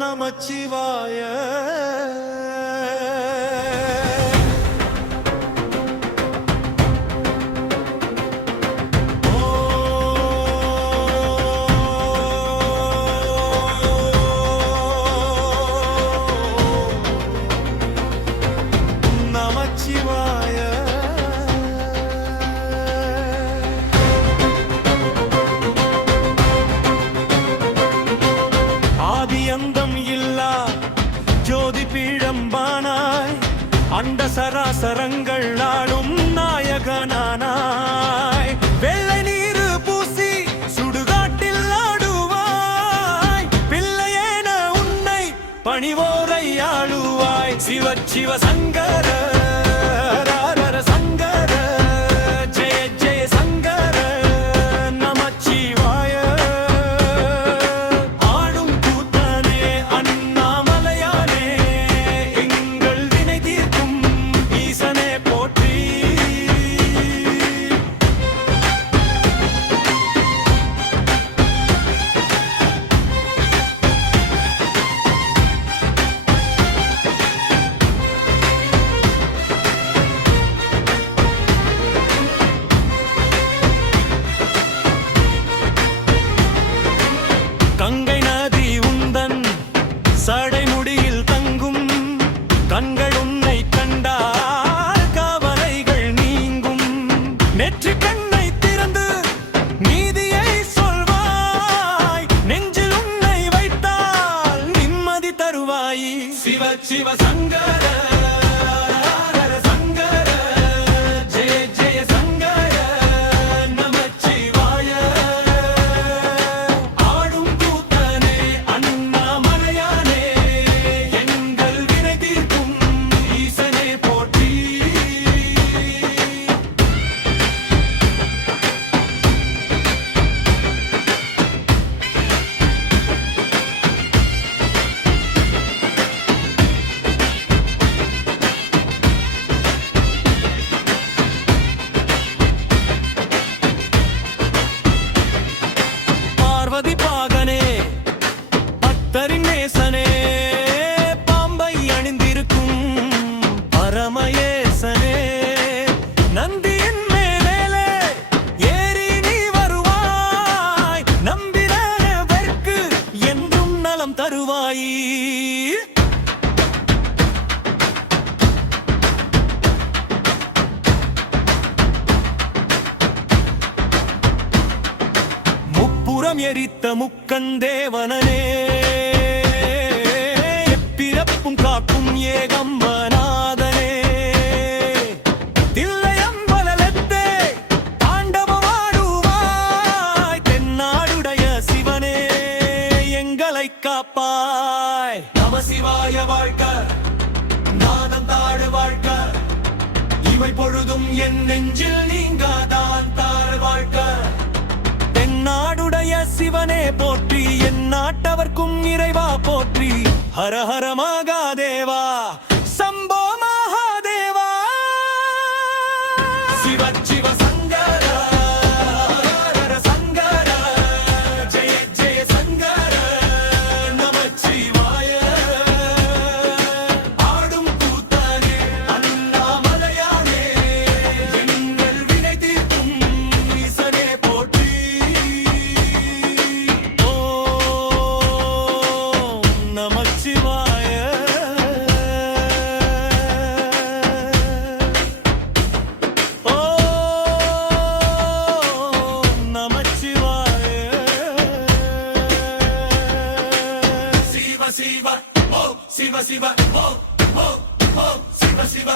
நமச்சிவாய அண்ட சராசரங்கள் ஆளும் நாயகனானாய் வெள்ளை நீரு பூசி சுடுகாட்டில் ஆடுவாய் பிள்ளையேன உன்னை பணிவோரை ஆளுவாய் சிவ சிவ சங்கர கங்கை நதி உந்தன் சடைமுடியில் தங்கும் கண்கள் உன்னை கண்டால் கவலைகள் நீங்கும் நெற்றி கண்ணை திறந்து நீதியை சொல்வாய் நெஞ்சில் உன்னை வைத்தால் நிம்மதி தருவாய் சிவ சிவ சங்கர பாகனே பக்தரின் நேசனே பாம்பை அணிந்திருக்கும் பரமயேசனே நந்தியின் மேலே ஏறி நீ வருவாய் நம்பினவர்க்கு என்றும் நலம் தருவாய் புறம் எரித்த முக்கந்தேவனே எப்பிறப்பும் காக்கும் ஏகம்பநாதனே தில்லையம்பலத்தே தாண்டவமாடுவாய் தென்னாடுடைய சிவனே எங்களை காப்பாய் நம சிவாய வாழ்க நாதம் தாழ் வாழ்க இவை பொழுதும் என் நெஞ்சில் நீங்காதான் தாழ் வாழ்க நாடுடைய சிவனே போற்றி என் நாட்டவர்க்கும் இறைவா போற்றி ஹர ஹர மகாதேவா சம்போ மகாதேவா சிவ சிவ சங்கர சங்கர ஜெய ஜெய சங்கர நமச்சிவாய ஆடும் கூத்தானே அண்ணாமலையானே எங்கள் வினை தீர்க்கும் ஈசனே போற்றி நமச்சிவாய சிவ சிவ ஓ சிவ சிவ ஓ ஓ சிவ சிவ